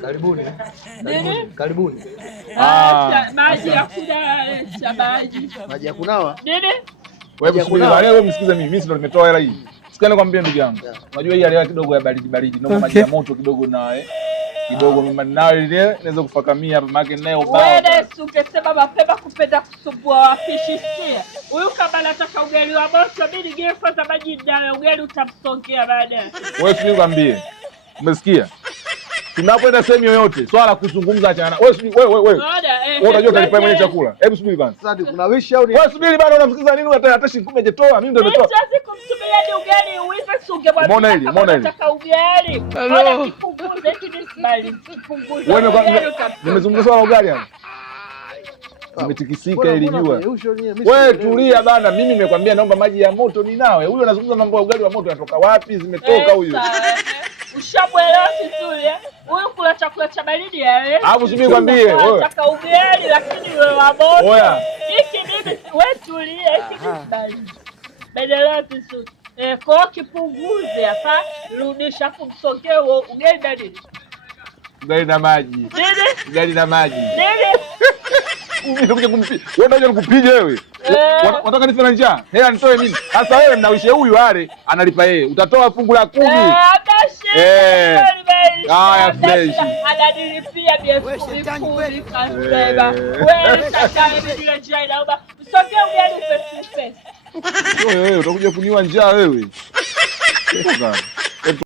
Karibuni. Karibuni. Maji ya kunawa, maji ya kunawa. Nini? Wewe msikize mimi ndo nimetoa hela hii. Sikia nikwambie ndugu yangu. Unajua hii hali kidogo ya baridi. Naomba maji ya moto kidogo nawe. Kidogo mimi nawe ile naweza kufakamia hapa maana nayo baba. Wewe ungesema mapema kupenda kusumbua wapishi sikia. Huyu kama anataka ugali wa moto mimi ningewe kwanza maji ndani ugali utamsongea baadaye. Wewe si nikwambie. Umesikia? Tunapoenda sehemu yoyote, swala kuzungumza achana. Wewe. Unajua utalipa mwenye chakula. Hebu subiri kwanza. Sasa kuna wish au ni? Wewe subiri bado unamsikiza nini? Hata shilingi 10 hajatoa, mimi ndo nimetoa. Siwezi kumsubiria ni ugali uive sunge bwana. Mbona hili? Nataka ugali. Bwana kipunguze hiki nisibali. Kipunguze. Wewe nimezungumza swala ugali hapa. Nimetikisika ili jua. Wewe tulia bana, mimi nimekwambia naomba maji ya moto ni nawe. Huyo anazungumza mambo ya ugali wa moto yanatoka wapi? Zimetoka huyo. Ushamwelewa vizuri eh? Huyu kula chakula cha baridi ya hapo subiri kwambie wewe. Nataka ugali lakini wewe wa moto. Oya. Hiki mimi wewe tulia hiki ni baridi. Badala vizuri. Kwa kipunguze hapa, rudisha kumsongea ugali baridi. Ugali na maji. Nini? Ugali na maji. Nini? Unakuja kunipiga. Wewe unataka nikupiga wewe. Unataka nife na njaa? Hela nitoe mimi. Sasa wewe mnawishe huyu wale analipa yeye. Utatoa fungu la 10. Haya fresh. Ananilipia BF10 kasema. Wewe sasa bila njaa naomba usogee ugali upesi. Wewe utakuja kuniwa njaa wewe.